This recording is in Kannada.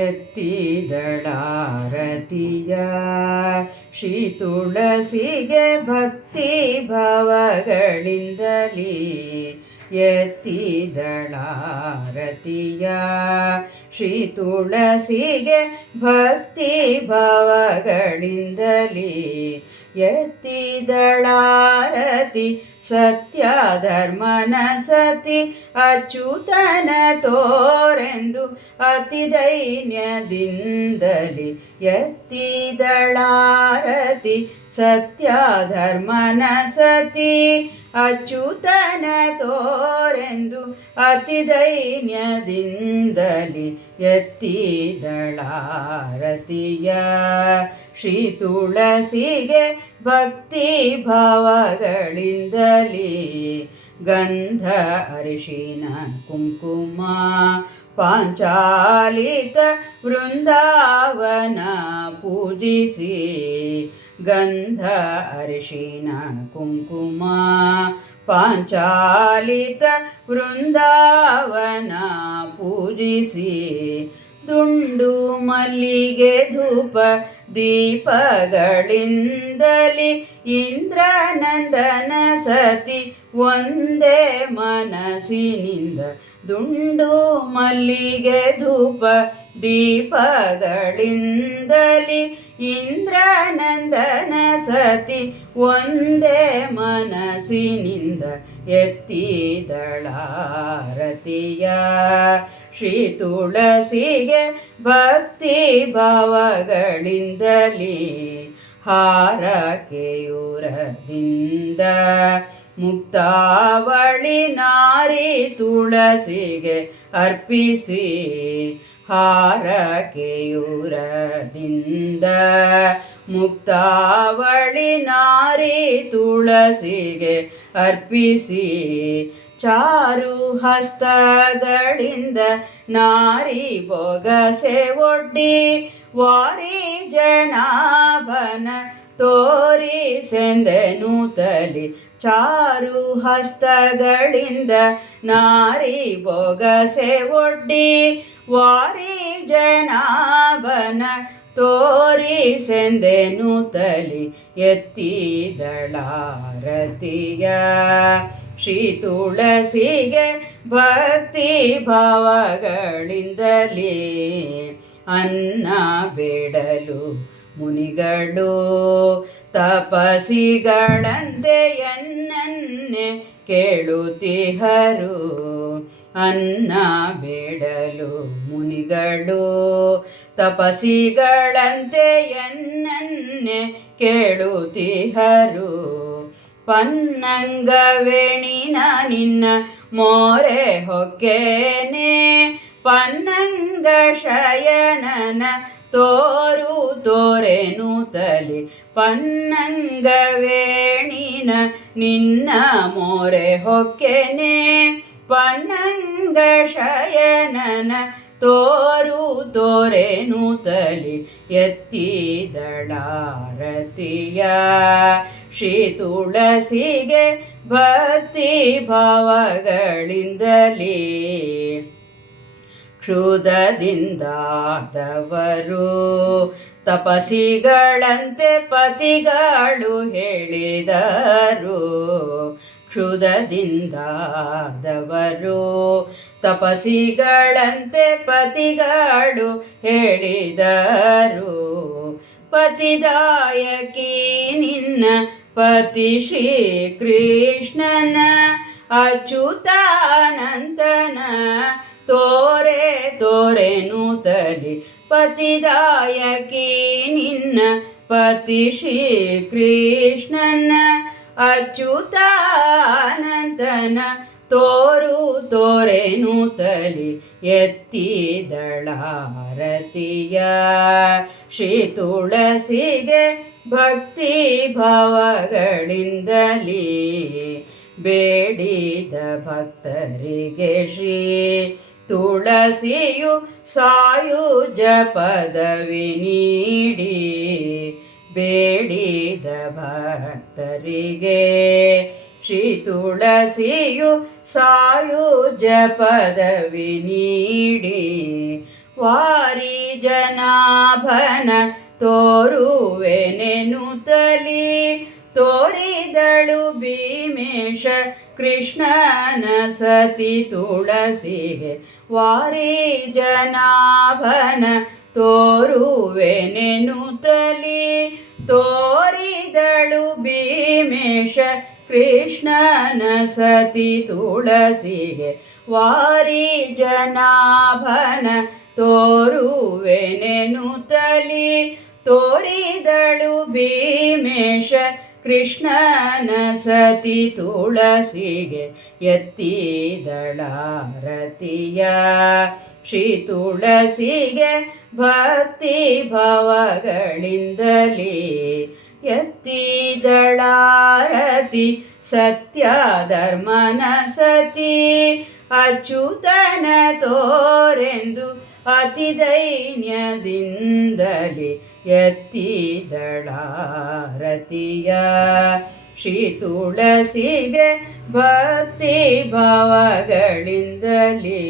ಎತ್ತಿದಳಾರತಿಯ ಶ್ರೀ ತುಳಸಿಗೆ ಭಕ್ತಿ ಭಾವಗಳಿಂದಲೇ ಎತ್ತಿದಳಾರತಿಯ ಶ್ರೀ ತುಳಸಿಗೆ ಭಕ್ತಿ ಭಾವಗಳಿಂದಲೇ ಎತ್ತಿದಳಾರತಿ ಸತ್ಯ ಧರ್ಮನ ಸತಿ ಅಚ್ಯುತನ ತೋರೆಂದು ಅತಿ ದೈನ್ಯದಿಂದಲೇ ಎತ್ತಿದಳಾರತಿ ಸತ್ಯ ಧರ್ಮನ ಸತಿ ಅಚ್ಯುತನ ತೋರೆಂದು ಅತಿ ದೈನ್ಯದಿಂದಲೇ ಎತ್ತಿದಳಾರತಿಯ ಶ್ರೀ ತುಳಸಿಗೆ ಭಕ್ತಿ ಭಾವಗಳಿಂದಲೇ ಗಂಧ ಅರಿಶಿನ ಕುಂಕುಮ ಪಾಂಚಾಲಿತ ವೃಂದಾವನ ಪೂಜಿಸಿ ಗಂಧ ಅರಿಶಿನ ಕುಂಕುಮ ಪಾಂಚಾಲಿತ ವೃಂದಾವನ ಪೂಜಿಸಿ ದುಂಡು ಮಲ್ಲಿಗೆ ಧೂಪ ದೀಪಗಳಿಂದಲೇ ಇಂದ್ರನಂದನ ಸತಿ ಒಂದೇ ಮನಸ್ಸಿನಿಂದ ದುಂಡು ಮಲ್ಲಿಗೆ ಧೂಪ ದೀಪಗಳಿಂದಲೇ ಇಂದ್ರನಂದನ ಸತಿ ಒಂದೇ ಮನಸ್ಸಿನಿಂದ ಎತ್ತಿದಳಾರತಿಯ ಶ್ರೀ ತುಳಸಿಗೆ ಭಕ್ತಿ ಭಾವಗಳಿಂದಲೇ ಹಾರಕೆಯುರದಿಂದ ಮುಕ್ತಾವಳಿ ನಾರಿ ತುಳಸಿಗೆ ಅರ್ಪಿಸಿ ಹಾರಕೆಯುರದಿಂದ ಮುಕ್ತಾವಳಿ ನಾರಿ ತುಳಸಿಗೆ ಅರ್ಪಿಸಿ ಚಾರು ಹಸ್ತಗಳಿಂದ ನಾರಿ ಬೊಗಸೆ ಒಡ್ಡಿ ವಾರಿ ಜನಾಭನ ತೋರಿಸೆಂದೆನು ತಲಿ ಚಾರು ಹಸ್ತಗಳಿಂದ ನಾರಿ ಬೊಗಸೆ ಒಡ್ಡಿ ವಾರಿ ಜನಾಭನ ತೋರಿಸೆಂದೆನು ತಲಿ ಎತ್ತಿದಳಾರತಿಯ ಶ್ರೀ ತುಳಸಿಗೆ ಭಕ್ತಿ ಭಾವಗಳಿಂದಲೇ ಅನ್ನ ಬೇಡಲು ಮುನಿಗಳು ತಪಸಿಗಳಂತೆ ಎನ್ನನ್ನೇ ಕೇಳುತ್ತಿಹರು ಅನ್ನ ಬೇಡಲು ಮುನಿಗಳು ತಪಸಿಗಳಂತೆ ಎನ್ನನ್ನೇ ಕೇಳುತ್ತಿಹರು ಪನ್ನಂಗವೇಣಿನ ನಿನ್ನ ಮೋರೆ ಹೊಕ್ಕೇನೆ ಪನ್ನಂಗ ಶಯನನ ತೋರು ತೋರೆನು ತಲೆ ಪನ್ನಂಗವೇಣಿನ ನಿನ್ನ ಮೋರೆ ಹೊಕ್ಕೇನೆ ಪನ್ನಂಗ ಶಯನನ ತೋರು ತೋರೆನು ತಲೆ ಎತ್ತಿದಳಾರತಿಯ ಶ್ರೀ ತುಳಸಿಗೆ ಭಕ್ತಿ ಭಾವಗಳಿಂದಲೇ ಕ್ಷುಧದಿಂದಾದವರು ತಪಸಿಗಳಂತೆ ಪತಿಗಳು ಹೇಳಿದರು ಕ್ಷುಧದಿಂದಾದವರು ತಪಸಿಗಳಂತೆ ಪತಿಗಳು ಹೇಳಿದರು ಪತಿದಾಯಕಿ ನಿನ್ನ ಪತಿ ಶ್ರೀ ಕೃಷ್ಣನ ಅಚ್ಯುತಾನಂತನ ತೋರೆ ತೋರೆನು ತಲಿ ಪತಿದಾಯಕಿ ನಿನ್ನ ಪತಿ ಶ್ರೀ ಕೃಷ್ಣನ ಅಚ್ಯುತಾನಂತನ ತೋರು ತೋರೆನು ತಲಿ ಎತ್ತಿದಳಾರತಿಯ ಶ್ರೀ ತುಳಸಿಗೆ ಭಕ್ತಿ ಭಾವಗಳಿಂದಲೇ ಬೇಡಿದ ಭಕ್ತರಿಗೆ ಶ್ರೀ ತುಳಸಿಯು ಸಾಯುಜ ಪದವಿ ನೀಡಿ ಬೇಡಿದ ಭಕ್ತರಿಗೆ ಶ್ರೀ ತುಳಸಿಯು ಸಾಯುಜ ಪದವಿ ನೀಡಿ ವಾರಿ ಜನಾಭನ ತೋರುವೆನೆನುತ್ತಲಿ ತೋರಿದಳು ಭೀಮೇಶ ಕೃಷ್ಣನ ಸತಿ ತುಳಸಿಗೆ. ವಾರಿ ಜನಾಭನ ತೋರುವೆನೆನುತ್ತಲಿ ತೋರಿದಳು ಭೀಮೇಶ ಕೃಷ್ಣನ ಸತಿ ತುಳಸಿಗೆ. ವಾರಿ ಜನಾಭನ ತೋರುವೆನೆನುತ್ತಲಿ ತೋರಿದಳು ಭೀಮೇಶ ಕೃಷ್ಣನ ಸತಿ ತುಳಸಿಗೆ. ಎತ್ತಿದಳಾರತಿಯ ಶ್ರೀ ತುಳಸಿಗೆ ಭಕ್ತಿ ಭವಗಳಿಂದಲೇ. ಎತ್ತಿದಳಾರತಿ ಸತ್ಯ ಧರ್ಮನ ಸತಿ ಅಚ್ಯುತನ ತೋರೆಂದು ಅತಿ ದೈನ್ಯದಿಂದಲೇ. ಎತ್ತಿದಳಾರತಿಯ ಶ್ರೀ ತುಳಸಿಗೆ ಭಕ್ತಿ ಭವಗಳಿಂದಲೇ.